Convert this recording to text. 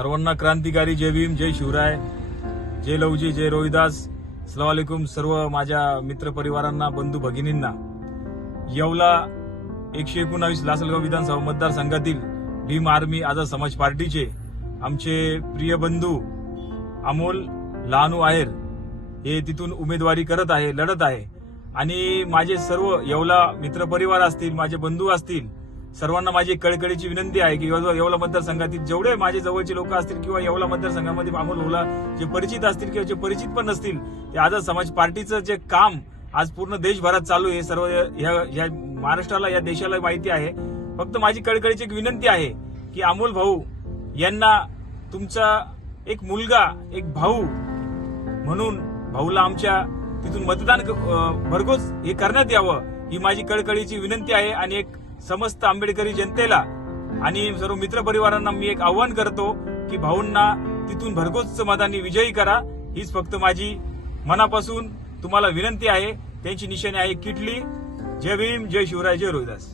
सर्वांना क्रांतिकारी जय भीम, जय शिवराय, जय लवजी, जय रोहिदास. अस्सलाम वालेकुम सर्व माझ्या मित्र परिवारांना, बंधू भगिनींना. येवला 119 लासलगाव विधानसभा मतदारसंघातील भीम आर्मी आझाद समाज पार्टीचे आमचे प्रिय बंधू अमोल लहानू आहेर हे तिथून उमेदवारी करत आहे, लढत आहे. आणि माझे सर्व येवला मित्रपरिवार असतील, माझे बंधू असतील, सर्वांना माझी कळकळीची विनंती आहे की येवला मतदारसंघातील जेवढे माझे जवळचे लोक असतील किंवा येवला मतदारसंघामध्ये अमोल भाऊला जे परिचित असतील किंवा जे परिचित पण नसतील, ते आझाद समाज पार्टीचं जे काम आज पूर्ण देशभरात चालू आहे, सर्व या महाराष्ट्राला, या देशाला माहिती आहे. फक्त माझी कळकळीची एक विनंती आहे की अमोल भाऊ यांना तुमचा एक मुलगा, एक भाऊ म्हणून भाऊला आमच्या तिथून मतदान भरघोस हे करण्यात यावं, ही माझी कळकळीची विनंती आहे. आणि एक समस्त आंबेडकरी जनतेला आणि सर्व मित्रपरिवारांना मी एक आव्हान करतो की भाऊंना तिथून भरघोस मतांनी विजयी करा. हीच फक्त माझी मनापासून तुम्हाला विनंती आहे. त्यांची निशाणी आहे किटली. जय भीम, जय शिवराय, जय रोहिदास.